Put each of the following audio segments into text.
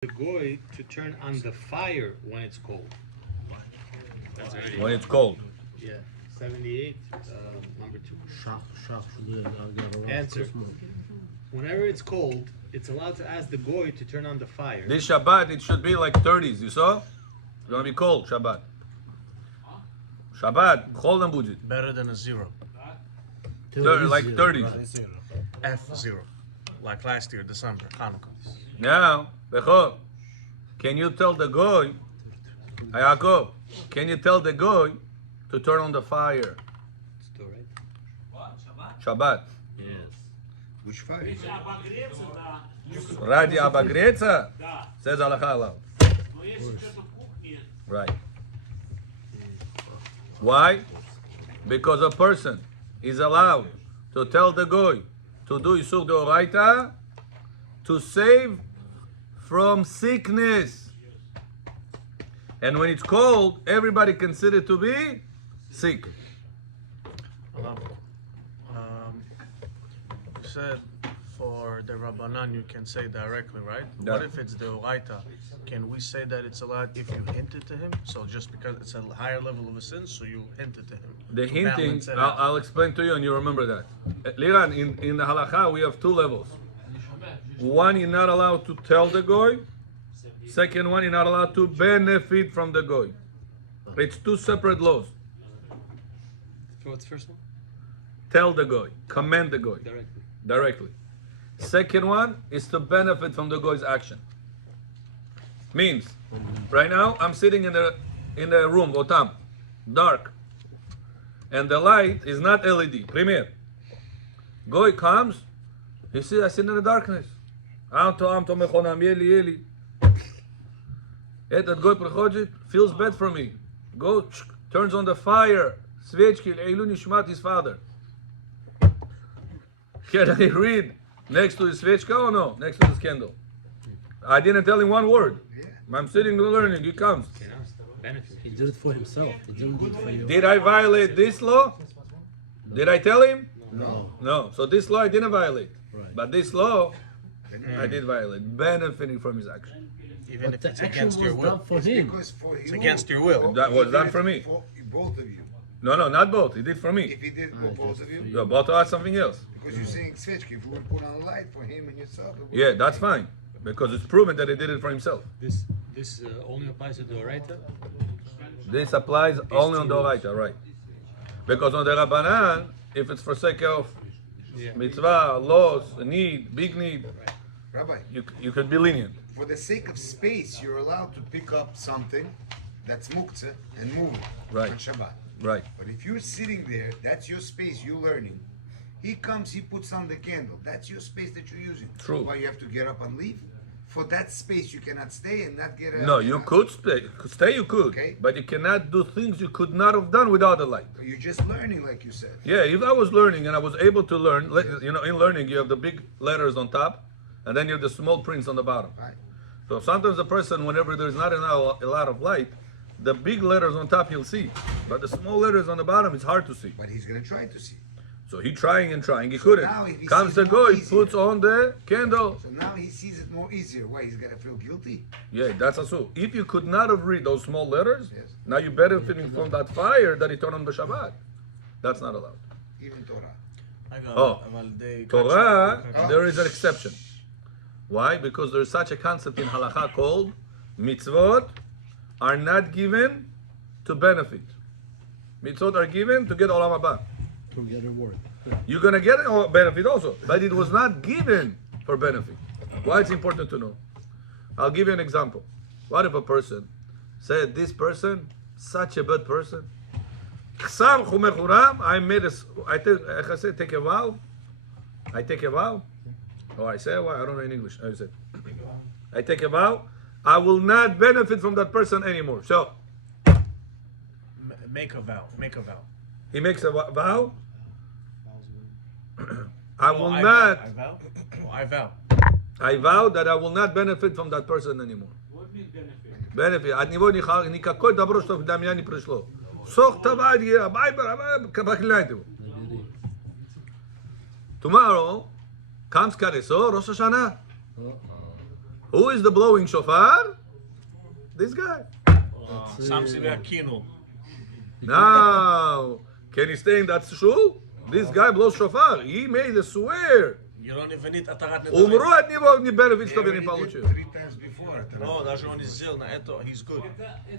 the goy to turn on the fire when it's cold. When it's cold. Yeah, 78, number 2. Answer. Whenever it's cold, it's allowed to ask the goy to turn on the fire. This Shabbat, it should be like 30s, you saw? It's going to be cold, Shabbat. Shabbat, cold and budget. Better than a zero. Like 30s. Zero. F0. Like last year, December, Hanukkah. Now, Bechor, can you tell the goy, Yaakov, can you tell the goy to turn on the fire? Still right? Shabbat. Yes. Which fire? Radi Abagretza says Halachah. Right. Why? Because a person is allowed to tell the goy to do Yisur Deoraita to save from sickness. And when it's cold, everybody considered to be sick. You said for the Rabbanan you can say directly, right? Yeah. What if it's the Oraita? Can we say that it's allowed if you hinted to him? So just because it's a higher level of a sin, so you hinted to him. The To hinting, balance it I'll, out. I'll explain to you and you remember that. Liran, in the halakha, we have two levels. One, you're not allowed to tell the goy. Second one, you're not allowed to benefit from the goy. It's two separate laws. So what's the first one? Tell the goy, command the goy directly. Second one is to benefit from the goy's action. Means, right now I'm sitting in the room, Otam, dark, and the light is not LED, Premier. Goy comes, he says, I sit in the darkness. That goy приходит, feels bad for me. Go, turns on the fire. Svechki, Eilu Nishmat, his father. Can I read next to his svechka or no? Next to his candle. I didn't tell him one word. I'm sitting learning, he comes. Benefit. He did it for himself. He didn't do it for you. Did I violate this law? Did I tell him? No. No. So this law I didn't violate. Right. But this law I did violate, benefiting from his action. Even But if the it's action against was your will. done for him. Because for It's you, against your will. That was done for me. For both of you. No, not both. He did for me. If he did for both of you, Yeah, both of us something else. because you're saying Svechki, if you would put on a light for him and yourself, it would- Yeah, that's fine. Because it's proven that he did it for himself. This only applies to the Oraita? This applies only on the Oraita, right? Because on the Rabbanan, if it's for sake of mitzvah, laws, a need, big need, Rabbi, you could be lenient. for the sake of space, you're allowed to pick up something that's muktzah and move it Right. on Shabbat. Right. But if you're sitting there, that's your space, you're learning. He comes, he puts on the candle. That's your space that you're using. True. Why you have to get up and leave? For that space, you cannot stay and not get a... No, you could stay. Stay you could. Okay. But you cannot do things you could not have done without the light. You're just learning, like you said. Yeah, if I was learning and I was able to learn, in learning you have the big letters on top and then you have the small prints on the bottom. Right. So sometimes a person, whenever there's not a lot of light, the big letters on top he'll see. But the small letters on the bottom, it's hard to see. But he's going to try to see. So he trying, he couldn't. now if he Comes sees the more guy, easier. puts on the candle. So now he sees it more easier. Why? He's going to feel guilty? Yeah, that's also. If you could not have read those small letters, Yes. now you're benefiting from that fire that he turned on the Shabbat. That's not allowed. Even Torah. Oh, Torah, there is an exception. Why? Because there is such a concept in halakha called mitzvot are not given to benefit. Mitzvot are given to get olam haba. To get a reward. You're gonna get a benefit also, but it was not given for benefit. Why it's important to know? I'll give you an example. What if a person said, "This person, such a bad person. Take a vow. I take a vow. Oh, I say a vow. I don't know in English. I say, I take a vow. I will not benefit from that person anymore." So Make a vow. Make a vow. he makes a vow. I will I not. vow. I vow. I vow that I will not benefit from that person anymore. What means benefit? Benefit. От него никакое добро, что до меня не пришло. Сох товарищ, проклинайте его. Tomorrow comes Kareso, Rosh Hashanah. Who is the blowing shofar? This guy. Sam Kino. Now, can he stay in that shul? This guy blows shofar. He made a swear. You don't even need Atarat Умру Nedarim. от него, не benefits, He чтобы не already получил. did 3 times before. No, даже он is zil na eto. He's good.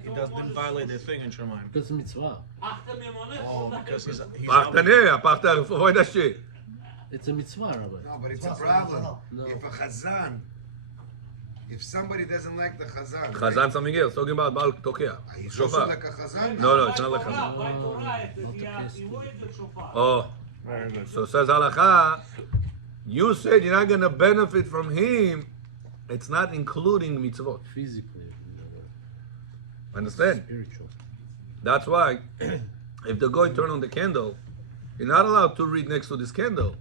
He doesn't violate the thing in Shemaim. Because it's mitzvah. Oh, because he's Partner, partner, foi da shit. It's a mitzvah, Rabbi. No, but it's a problem. No. If a chazan, if somebody doesn't like the chazan, Chazan something else, talking about Baal Tokea. he's also Shofar. like a chazan. No, it's not like Chazan. Not the case. Oh, very good. so says halacha, you said you're not going to benefit from him. It's not including mitzvot. Physically, Understand? spiritual. That's why, if the guy turn on the candle, you're not allowed to read next to this candle.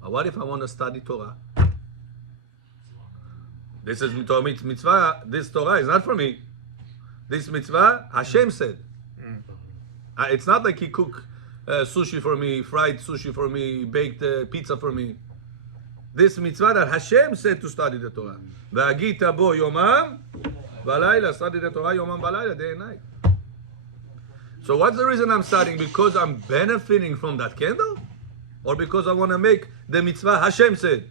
But what if I want to study Torah? This is mitzvah. This Torah is not for me. This mitzvah, Hashem said. It's not like he cook sushi for me, fried sushi for me, baked pizza for me. This mitzvah that Hashem said to study the Torah. V'agita bo yomam v'alayla. Study the Torah yomam v'alayla, day and night. So what's the reason I'm studying? Because I'm benefiting from that candle? Or because I want to make the mitzvah Hashem said?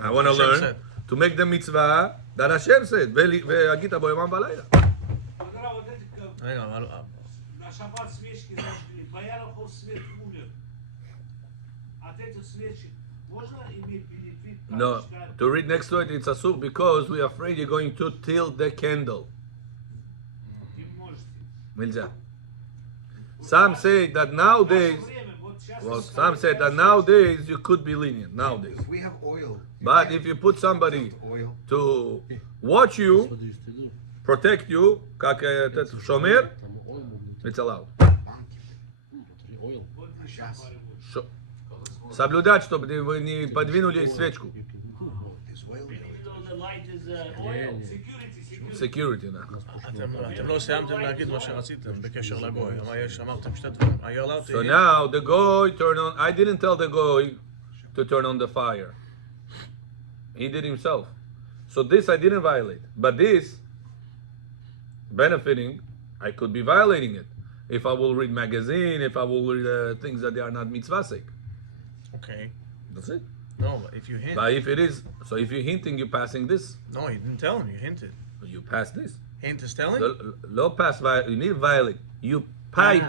I want to Hashem learn said. to make the mitzvah that Hashem said. V'agita bo yomam v'alayla. רגע, אבל... Shabbat свечки зажгли, Бояров свет умер. От этих свечек можно иметь бенефит? No, to read next to it, it's asur because we are afraid you're going to tilt the candle. Не можете. Нельзя. Some say that nowadays, Время, вот сейчас well, some say that nowadays you could be lenient, nowadays. We have oil. But if you put somebody Oil. to watch That's you, what they used to do. protect you, как этот шомер, Там oil был внутри. it's allowed. Внутри oil. Shas. Шо- Соблюдать, чтобы вы не подвинули свечку. You can do oil. There's oil there. the light is oil, security. Security now. אתם לא סיימתם להגיד מה שרציתם בקשר לגוי. אמרתם שתי דברים. Are you allowed to So eat? now the goy turn on. I didn't tell the goy to turn on the fire. He did himself. So this I didn't violate. But this benefiting, I could be violating it. If I will read magazine, if I will read things that they are not mitzvah sake. Okay. That's it. No, but if you hint. But if it is, so if you're hinting, you're passing this. No, you didn't tell him. You hinted. You pass this. Hint is telling? לא pass, you need violate. You pass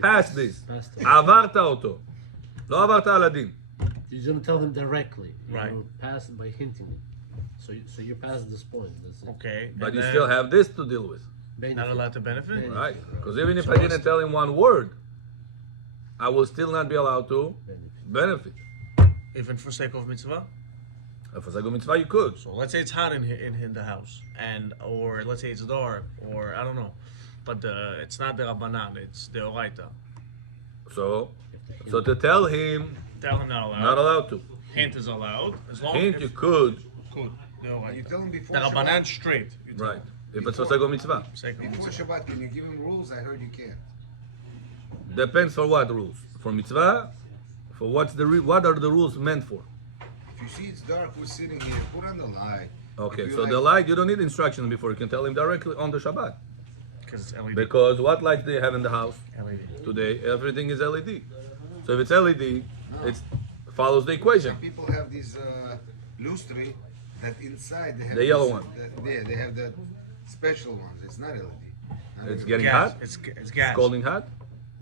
Pass, this. pass the- עברת אותו. לא עברת על הדין. You don't tell them directly. Right. You pass it by hinting it. So you pass this point. That's it. Okay. But and you then still have this to deal with. Benefit. Not allowed to benefit? Benefit. Right? Because even if I didn't tell him one word, I will still not be allowed to benefit. Even for sake of mitzvah? If it's like a mitzvah, you could. So let's say it's hot in the house, and or let's say it's dark, or I don't know, but it's not the Rabbanan, it's the Oraita. So to tell him, Tell him not allowed. not allowed to. Hint is allowed as long Hint as you could, good. The You Oraita. tell him The before Rabbanan Shabbat. straight. You tell right? him. If it's for mitzvah, Sake of Before mitzvah. Shabbat, can you give him rules? I heard you can't. depends for what rules. For mitzvah, for what are the rules meant for? If you see it's dark, we're sitting here. Put on the light. Okay, If you so like- the light you don't need instructions before. You can tell him directly on the Shabbat. Because it's LED. Because what lights do you have in the house LED. today? Everything is LED. So if it's LED, it follows the equation. People have these lustre that inside they have The yellow this- one. Yeah, they have the special ones. It's not LED. Not It's LED. getting Gas. hot. It's gas. Scalding hot.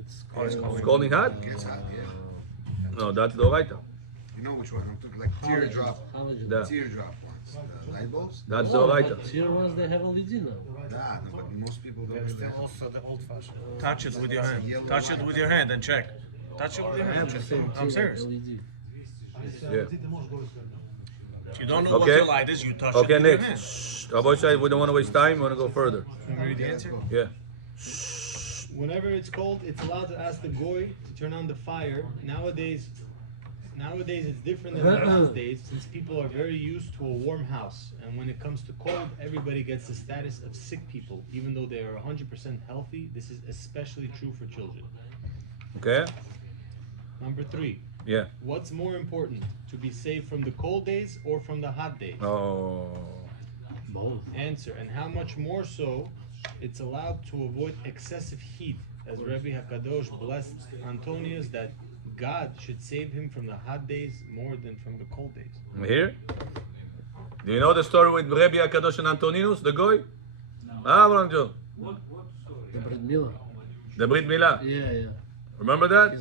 It's Oh, it's scalding. Scalding hot. It's hot, yeah. No, that's the right. You know which one? I'm talking like teardrop. halogen. Yeah. Teardrop ones. The light bulbs? That's the Oh, right. but tier ones they have LED now. Nah, no, but most people don't understand. Touch it with your hand. Touch it with your hand and check. Touch it with your I hand. have the Check. same I'm tier serious. LED. Yeah. If you don't know what Okay. the light is, you touch Okay, it with your next. hand. Shh. Rabbi Shai, we don't want to waste time. We want to go further. Can we read the answer? Yeah. Whenever it's cold, it's allowed to ask the goy to turn on the fire. Nowadays it's different than the last days since people are very used to a warm house. And when it comes to cold, everybody gets the status of sick people. Even though they are 100% healthy, this is especially true for children. Okay. Number 3. Yeah. What's more important, to be saved from the cold days or from the hot days? Oh. Both. Answer, and how much more so it's allowed to avoid excessive heat, as Rabbi HaKadosh blessed Antonius that God should save him from the hot days more than from the cold days. Here? Do you know the story with Rabbi HaKadosh and Antoninus, the goy? Ah, Abraham Joe. What story? The Brit Milah. The Brit Milah. Yeah. Remember that?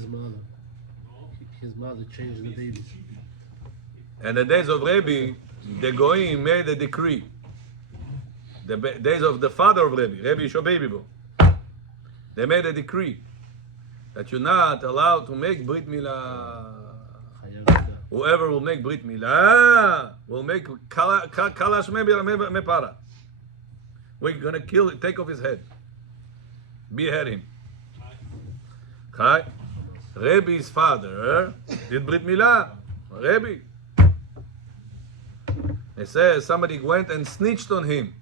His mother changed the babies. In the days of Rabbi, the goyim made a decree. The days of the father of Rabbi Shobebibo. They made a decree that you're not allowed to make Brit Milah. Whoever will make Brit Milah will make kalash mepara. We're gonna kill it, take off his head, behead him. Okay? Rabbi's father did Brit Milah. Rabbi. They say somebody went and snitched on him.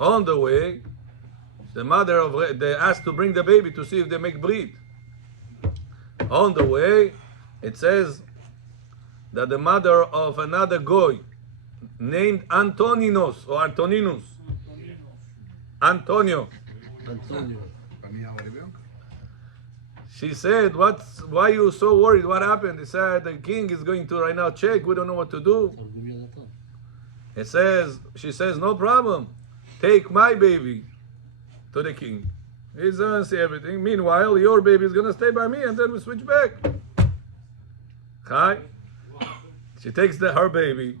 On the way, the mother of they asked to bring the baby to see if they make Brit. On the way, it says that the mother of another goy named Antoninos or Antoninus, Antonio. She said, why are you so worried? What happened? He said, the king is going to right now check. We don't know what to do. She says, no problem. Take my baby to the king. He's going to see everything. Meanwhile, your baby is going to stay by me and then we switch back. Hi. She takes her baby.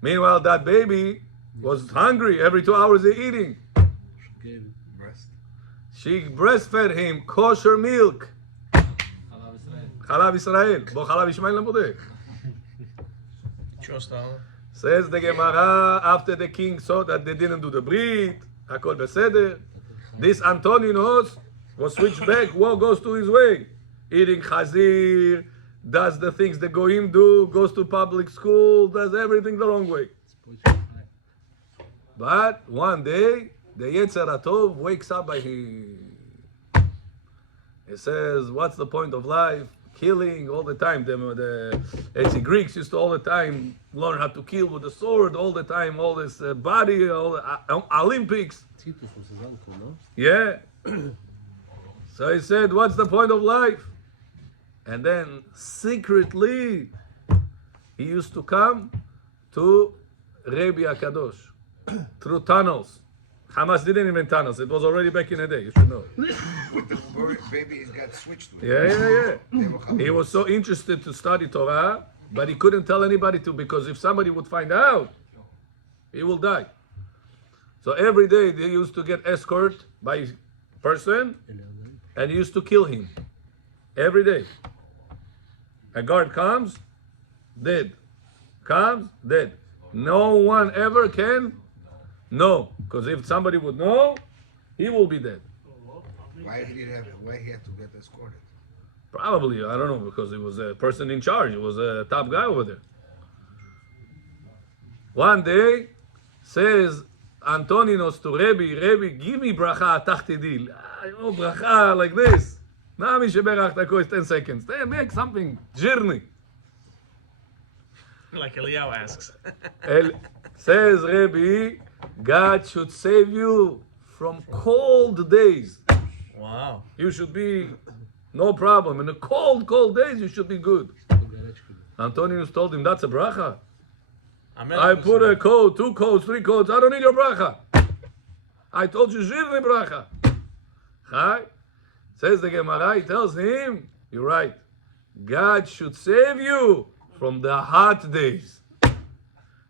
Meanwhile, that baby was hungry. Every 2 hours they're eating. She breastfed him kosher milk. Chalav Israel. Bo Chalav Ishmael Lamodek. Trust Allah. Says the Gemara, after the king saw that they didn't do the Brit, Hakol Beseder, this Antoninos was switched back, goes to his way. Eating chazir, does the things the Goyim do, goes to public school, does everything the wrong way. But one day, the Yetzer HaTov wakes up by him. He says, what's the point of life? Killing all the time. The ancient Greeks used to all the time learn how to kill with the sword, all the time, all this body, all the Olympics. Yeah. So he said, what's the point of life? And then secretly, he used to come to Rabbi HaKadosh through tunnels. Hamas didn't invent tunnels. It was already back in the day, you should know. With the baby, he's got switched with. Yeah. He was so interested to study Torah, but he couldn't tell anybody to, because if somebody would find out, he will die. So every day they used to get escort by a person, and he used to kill him. Every day. A guard comes, dead. Comes, dead. No one ever can know, because if somebody would know, he will be dead. Why he had to get escorted? Probably, I don't know, because he was a person in charge. He was a top guy over there. One day, says Antoninos to Rabbi, give me bracha tachtidil. Oh, bracha like this. Nami sheberach takois 10 seconds. Then make something, journey. Like Eliyahu asks. Says Rabbi, God should save you from cold days. Wow. You should be no problem. In the cold days, you should be good. Antonius told him, that's a bracha. I put a coat, 2 coats, 3 coats. I don't need your bracha. I told you, zirni bracha. Right? Says the Gemara, he tells him, you're right. God should save you from the hot days.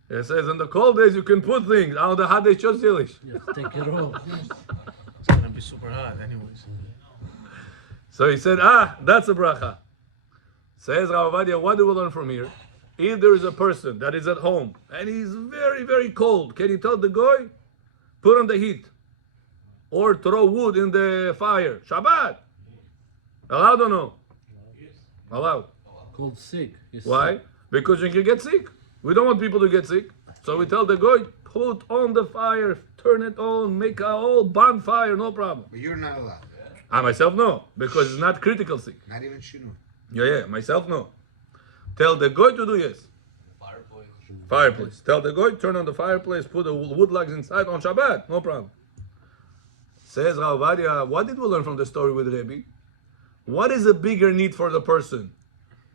It says, in the cold days, you can put things. On the hot days, just zilish. You have to take it off. It's going to be super hot anyways. So he said, that's a bracha. Says Rav Ovadia, what do we learn from here? If there is a person that is at home and he's very, very cold, can you tell the goy, put on the heat or throw wood in the fire? Shabbat. Allowed or no? Allowed. Called sick. Why? Because you can get sick. We don't want people to get sick. So we tell the goy, put on the fire, turn it on, make a whole bonfire, no problem. But you're not allowed. I myself no, because it's not critical sick. Not even shinu. Yeah, myself no. Tell the goy to do yes. Fireplace. Tell the goy, turn on the fireplace, put the wood logs inside on Shabbat, no problem. Says Rav Ovadia, what did we learn from the story with Rebbe? What is a bigger need for the person?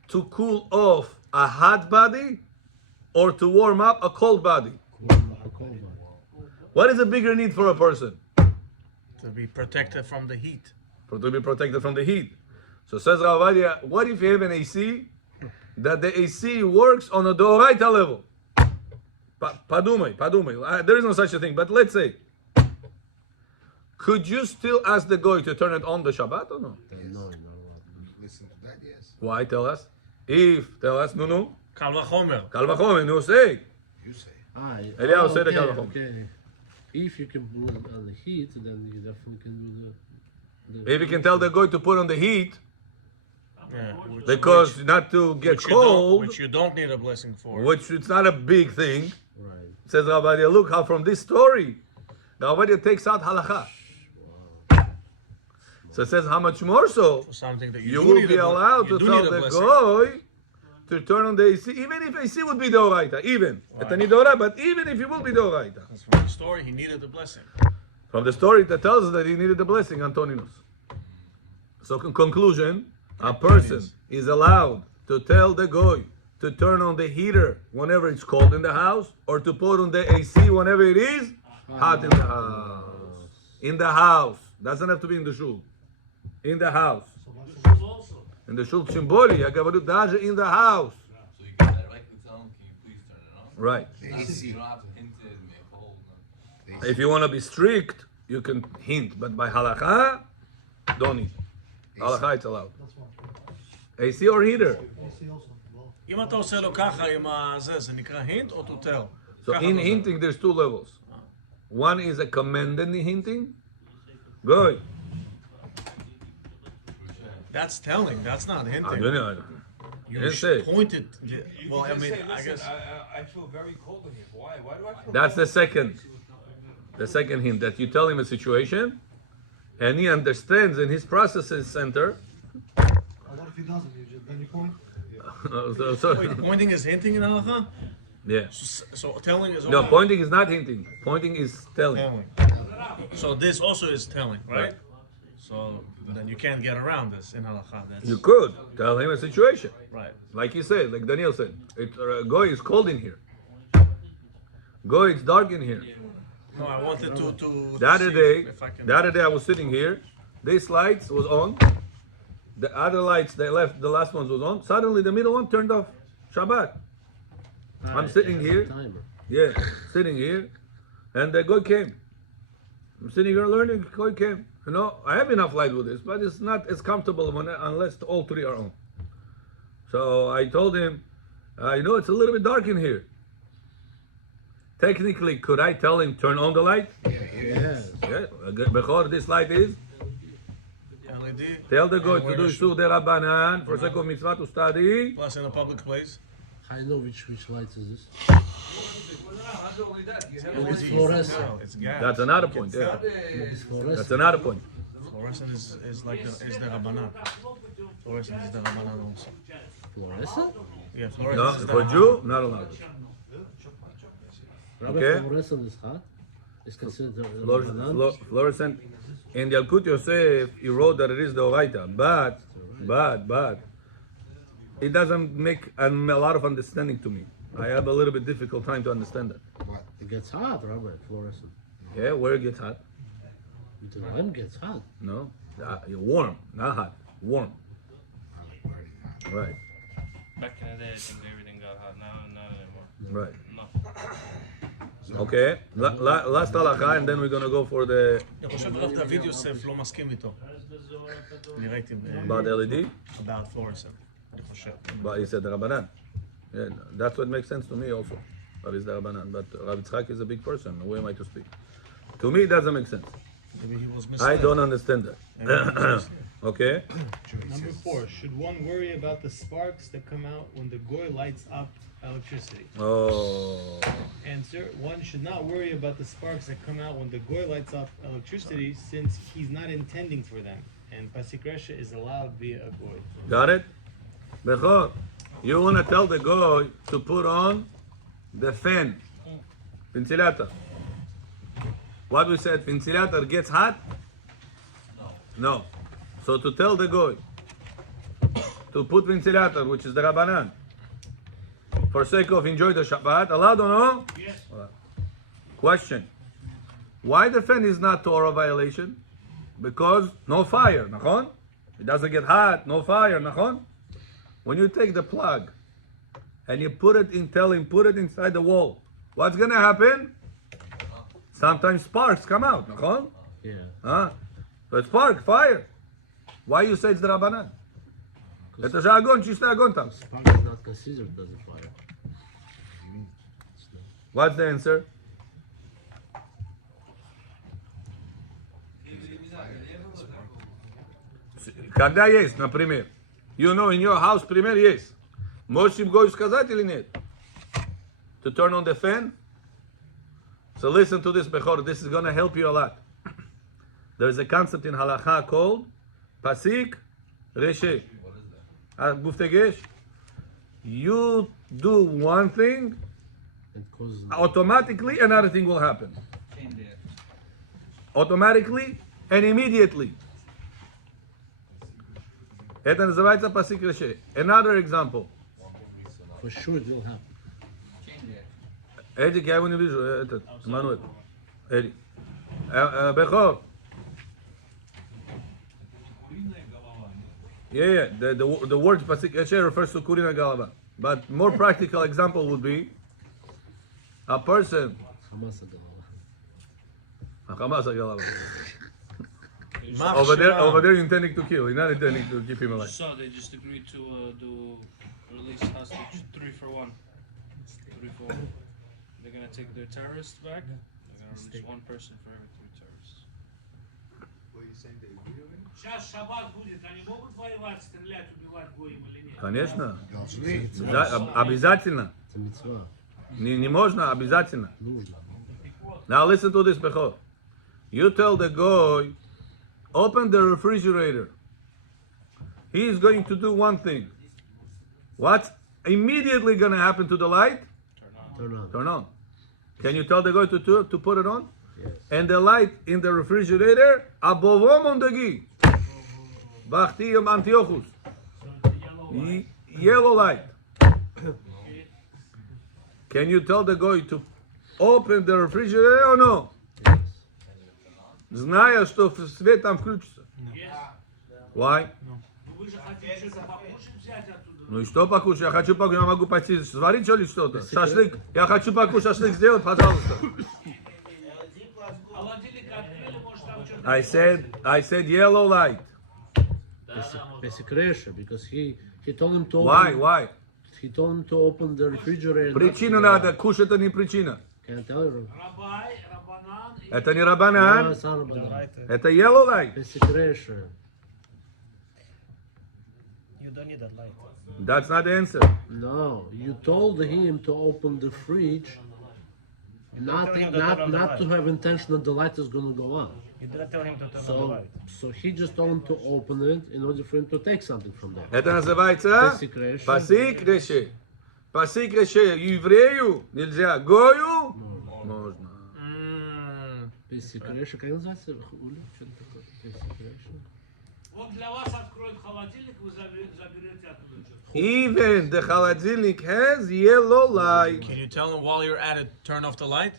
To cool off a hot body or to warm up a cold body? What is a bigger need for a person? To be protected from the heat. To be protected from the heat. So says Rav Ovadia, what if you have an AC that the AC works on a Doraita level? Padume. There is no such a thing, but let's say, could you still ask the goy to turn it on the Shabbat or no? No. Listen to that, yes. Why? Tell us. Tell us, no. Kal vachomer. Kal vachomer, no say. You say. Eliyahu said the Kal vachomer. Okay. If you can put it on the heat, then you definitely can do the If you can tell the goy to put on the heat, Yeah. because not to get cold, Which you don't need a blessing for. which it's not a big thing. right. Says Rav Ovadia, look how from this story, Rav Ovadia takes out halacha. So it says how much more so For something that you do will need be a- allowed you to do tell need a the blessing. goy to turn on the AC, even if AC would be doraita, even. Etani dora, but even if it will be doraita. That's from the story, he needed the blessing. From the story that tells us that he needed the blessing, Antoninus. So in conclusion, a person is allowed to tell the goy to turn on the heater whenever it's cold in the house, or to put on the AC whenever it is hot in the house. In the house. Doesn't have to be in the shul. In the house. Also, In the shul symboli, я говорю, даже in the house. So you can directly tell them, can you please turn it on? Right. The You AC. don't have to hint it and make cold. If you want to be strict, you can hint, but by halacha, don't need. Halacha, it's allowed. AC or heater. אם אתה עושה לו ככה עם הזה, זה נקרא hint או to tell? So ככה in זה. hinting, there's two levels. One is a commanded hinting. Good. That's telling, that's not I hinting. don't know. You didn't say. pointed. You Well, can I mean, just say, I listen, guess. I feel very cold in here. Why? Why do I feel That's cold? the second. The second hint that you tell him a situation, and he understands in his processing center. What if he doesn't? Then you point? Wait, pointing is hinting in halacha? yeah. So telling is No, only pointing is not hinting. Pointing is telling. telling. So this also is telling, right? So then you can't get around this in halacha. That's You could tell him a situation. right. Like you said, like Daniel said, Goy, it's cold in here. Goy, it's dark in here. No, I wanted to The other see day, if I can. I was sitting here. This lights was on. The other lights they left. The last ones was on. Suddenly, the middle one turned off. Shabbat. I'm sitting here. Timer. Yeah, sitting here, and the Goy came. I'm sitting here learning. Goy came. You know, I have enough light with this, but it's not as comfortable unless all three are on. So I told him, you know, it's a little bit dark in here. Technically, could I tell him turn on the light? Yes. Yeah. Before this light is, LED tell the Goy to where do the Isur de Rabbanan for sake of mitzvah to study. plus in a public place. I know which lights is this. Not only that, you have It's to fluorescent. It's gas. That's another point. Yeah. It's fluorescent. That's another point. Fluorescent is like is the rabbanan. Fluorescent is the rabbanan also. Fluorescent? Yeah, No, fluorescent is the for Jew, not allowed. Rabbi, Okay. fluorescent is hot. It's considered a Fluorescent. In the Yalkut Yosef, he wrote that it is the Oraita, but it doesn't make a lot of understanding to me. I have a little bit difficult time to understand that. It gets hot, Rabbi, fluorescent. Yeah, where it gets hot? The lamp gets hot. No, warm, not hot, warm. Right, Back in the day, I think everything got hot. Now, not anymore. right. No. Okay, last halacha, and then we're gonna go for the אני חושב רב דוד יוסף לא מסכים איתו. אני ראיתי about LED. about fluorescent. אני חושב. But he said the Rabbanan. Yeah, that's what makes sense to me also. But it's the Rabbanan. But Rav Yitzchak is a big person. Who am I to speak? To me, it doesn't make sense. Maybe he was I misled. don't understand that. Okay? Number 4, should one worry about the sparks that come out when the goy lights up electricity? Oh. Answer, one should not worry about the sparks that come out when the goy lights up electricity, since he's not intending for them, and Pasik Resha is allowed via a goy. Got it? Bechor, you want to tell the guy to put on the fan, ventilator. What we said, ventilator gets hot? No. So to tell the guy to put ventilator, which is the Rabbanan, for sake of enjoy the Shabbat, allowed or no? Yes. Question. Why the fan is not Torah violation? Because no fire, nachon? It doesn't get hot, no fire, nachon? When you take the plug and you put it inside the wall, what's gonna happen? Sometimes sparks come out, nachon? Yeah. Huh? So it's spark, fire. Why you say it's the Rabbanan? Это же огонь, чистый огонь там. Spark is not considered as a fire. What's the answer? Когда есть, например. You know, in your house, пример есть. Можешь им Гою сказать или нет? To turn on the fan? So listen to this, Bechor. This is going to help you a lot. There is a concept in Halacha called Pasik Reshe. Guftegesh. You do one thing, It causes automatically another thing will happen. Automatically and immediately. Это называется Pasik Reshe. Another example. for sure it will happen. Эдик, я его не вижу, этот, Мануэль. Эдик. Бехор. Yeah, the word Pasik Reshe refers to Kurina Galava. But more practical example would be a person. Хамаса голова. Hamasa Galava. Over there, intending to kill. You're not intending to keep him alive. So they just agreed to do release hostage 3 for 1. 3 for 1. They're gonna take their terrorists back. They're gonna release one person for every 3 terrorists. Сейчас шаббат будет, они могут воевать, стрелять, убивать гоим или нет? Конечно. Должны. Обязательно. Это митцва. Не можно, обязательно. Нужно. Now listen to this, Bechor. You tell the guy, open the refrigerator. He is going to do one thing. What's immediately going to happen to the light? Turn on. Turn on. Can you tell the guy to put it on? Yes. And the light in the refrigerator, abovom on the gi. Bachtiyom Antiochus. Yellow light. Can you tell the guy to open the refrigerator or no? Yes. Зная, что свет там включится. Why? Ну вы же хотите что-то покушать взять оттуда? Ну и что покушать? Я хочу покушать, я могу пойти сварить что ли что-то? Шашлык. Я хочу покушать шашлык сделать, пожалуйста. Холодильник открыли, может там что-то... I said yellow light. Basic ratio, because he told him to Why? open, Why? he told him to open the refrigerator. Причина надо, кушать это не причина. Can I tell you? Рабай, Рабанан... и- Это не No, рабанан, it's not Ramadan. это yellow light. Basic ratio. You don't need that light. That's not the answer. No, you told him to open the fridge, not tell him to turn on the to light. have intention that the light is gonna go on. You didn't tell him to turn on the So light. he just told him to open it in order for him to take something from there. Это называется Pasik Reshe. Pasik Reshe. Pasik Reshe. Еврею нельзя, гою можно. Basic ratio, как называется? Уля? Что это такое? Basic ratio. Вот для вас откроют холодильник, вы заберете оттуда что-то. Even the холодильник has yellow light. Can you tell him while you're at it, turn off the light?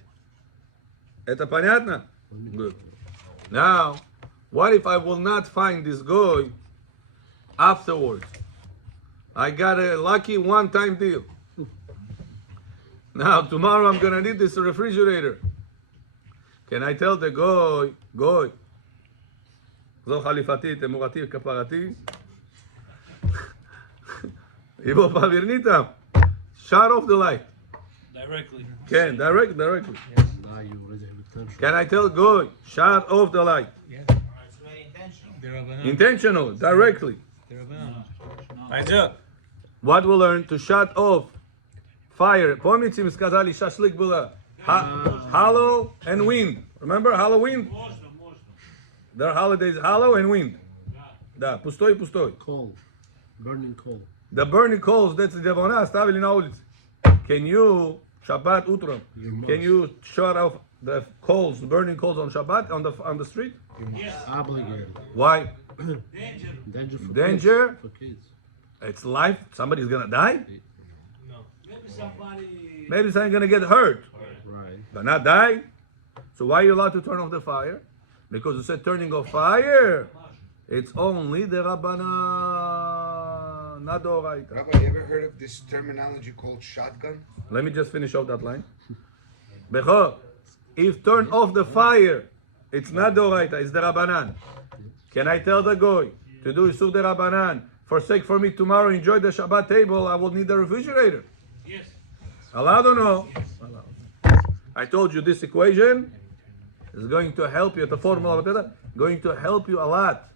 Это понятно? Good. Now, what if I will not find this guy afterwards? I got a lucky one-time deal. Now, tomorrow I'm gonna need this refrigerator. Can I tell the guy, זו חליפתי, תמורתי, כפרתי? יבוא פאבירניתם. Shut off the light. Directly. כן, directly. Now you already have intention. Can I tell guy, shut off the light? Intentional, directly. Пойдет. What we learn to shut off fire. Помните, мы сказали, шашлык было hollow and wind. Remember Halloween? Можно. Their holidays hollow and wind. Да, пустой. Coal. Burning coal. the burning coals, that's the Devona, stavili na ulici. Can you, Shabbat utrom, can you shut off the coals, burning coals on Shabbat on the street? Obligated. Why? Danger for Danger? kids. For kids. It's life. Somebody's gonna die. Maybe somebody. Maybe somebody's gonna get hurt, Right. but not die. So why are you allowed to turn off the fire? Because you said turning off fire. It's only the Rabbanah, not the Oraita. Rabbi, you ever heard of this terminology called shotgun? Let me just finish off that line. Bechor, if turn off the fire, it's not the Oraita, it's the Rabbanan. Can I tell the Goy to do Isur the Rabbanan? Forsake for me tomorrow, enjoy the Shabbat table, I will need the refrigerator. Yes. Allowed or no? Allowed. I told you this equation is going to help you, the formula, going to help you a lot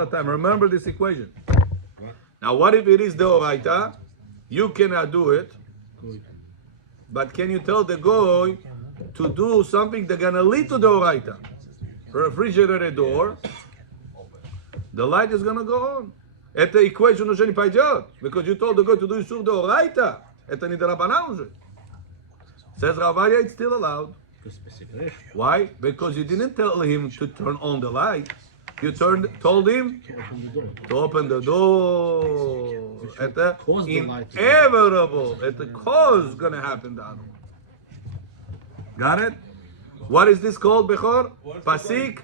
of time. Remember this equation. Now what if it is the Oraita? You cannot do it, but can you tell the Goy to do something that's gonna lead to the Oraita? Refrigerator door, the light is gonna go on. Это equation уже не пойдет, because you told the Goy to do Yisur the Oraita. Это не Rabbanan уже. Says Ravadia, it's still allowed. Why? Because you didn't tell him to turn on the light. You told him to open the door. Это inevitable. It's a cause gonna happen down. Got it? What is this called, Bechor? Pasik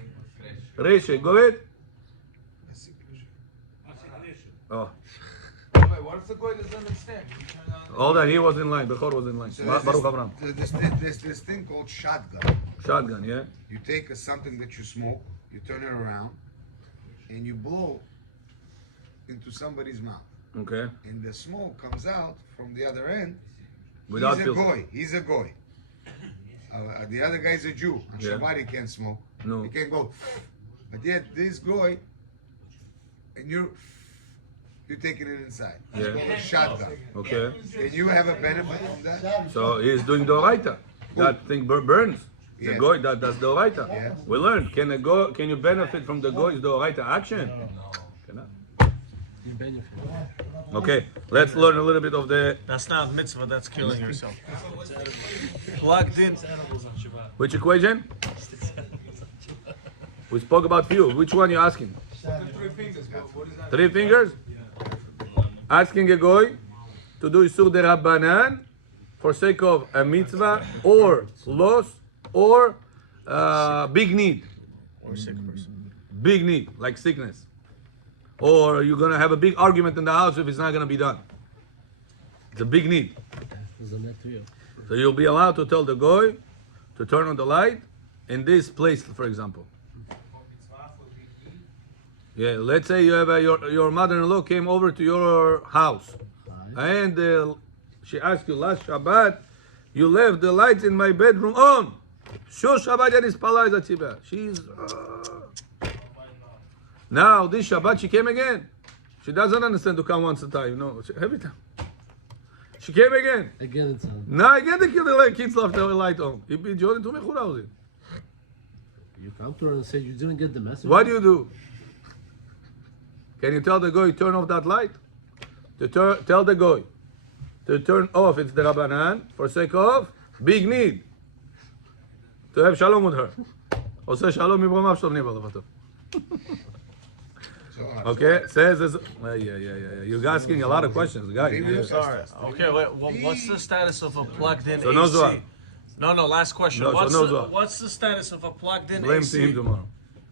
Reshe. Go ahead. Oh. Wait, what if the guy doesn't understand? Can you turn on Hold on, he was in line. Bechor was in line. So Baruch Abraham. there's this thing called shotgun. Shotgun, yeah? You take something that you smoke, you turn it around, and you blow into somebody's mouth. Okay. And the smoke comes out from the other end. Without He's a filter. goy. He's a goy. The other guy's a Jew. On Yeah. Shabbat he can't smoke. No. He can't go. But yet this goy, and you're taking it inside. It's Yeah. called a shotgun. Okay. And you have a benefit from that? So he's doing the Oraita. That thing burns. The Yeah. goy, that's the Oraita. Yeah. We learned. Can you benefit from the goy's the Oraita action? Cannot. You benefit. Okay, let's learn a little bit of the. That's not mitzvah, that's killing yourself. Plugged in. Which equation? We spoke about few. Which one you asking? the 3 fingers? What is that? 3 fingers? Asking a goy to do Isur de Rabbanan for sake of a mitzvah or loss or big need. Or sick person. Big need, like sickness. Or you're going to have a big argument in the house if it's not going to be done. It's a big need. So you'll be allowed to tell the goy to turn on the light in this place, for example. Yeah, let's say you have your mother-in-law came over to your house, and she asked you last Shabbat, you left the lights in my bedroom on. Shur Shabbat is palai zatziba. She's now this Shabbat she came again. She doesn't understand to come once a time, no, every time. She came again. Again it's on. Now again the kids left the light on. You come to her and say you didn't get the message. What do you do? Can you tell the goy turn off that light? Tell the goy to turn off. It's the Rabbanan for sake of big need. To have shalom with her. Ose shalom mibromav shalom nibalavato. Okay, says this. Yeah. You're asking a lot of questions, guys. Yeah. Sorry. Okay, what's the status of a plugged-in So AC? no Zohar. No, last question. No, so no Zohar. What's the status of a plugged-in Blame AC? to him tomorrow.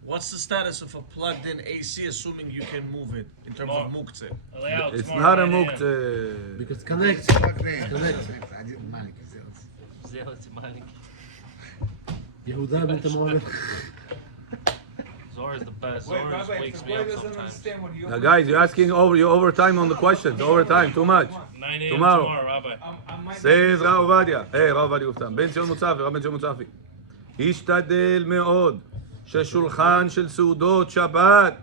What's the status of a plugged-in AC, assuming you can move it in terms of muktzeh? It's not a muktzeh. Because it connects. Yehuda bent him on. Zohar is the best. Wait, Zohar just Rabbi, wakes the me guy up doesn't sometimes. understand what you. Now, guys, you're asking overtime on the questions. Overtime, too much. 9 a.m. Tomorrow. Rabbi. Says Rav Ovadia. Hey, Rav Ovadia Uftam. בן ציון מוצפי, רב בן ציון מוצפי. השתדל מאוד ששולחן של סעודות שבת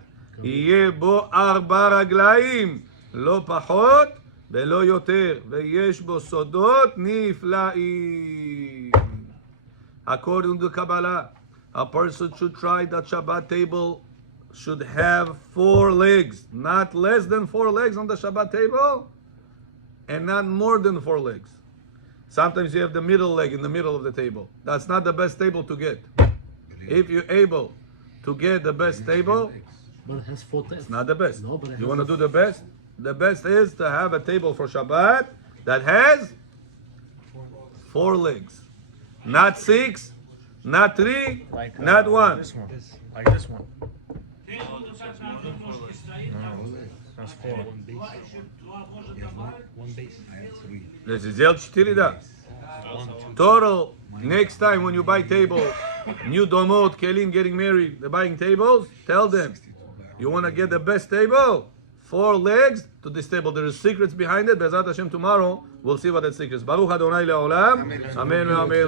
יהיה בו 4 רגליים, לא פחות ולא יותר, ויש בו סודות נפלאים. According to the Kabbalah, a person should try that Shabbat table should have 4 legs, not less than 4 legs on the Shabbat table, and not more than 4 legs. Sometimes you have the middle leg in the middle of the table. That's not the best table to get. If you're able to get the best table, But it has 4 it's not the best. No, but it You has want to do the best? The best is to have a table for Shabbat that has 4 legs. Not 6, not 3, Like not 1. This one. Like this one. Те от как на одной ножке стоит, That's 4. два может добавить. This is сделать 4, да. Total, next time when you buy table, new domot, kelim getting married, they're buying tables, tell them, you want to get the best table? 4 legs to this table. There is secrets behind it. Bezat Hashem tomorrow, we'll see what that secret is. Baruch Adonai le'olam. Amen. Amen.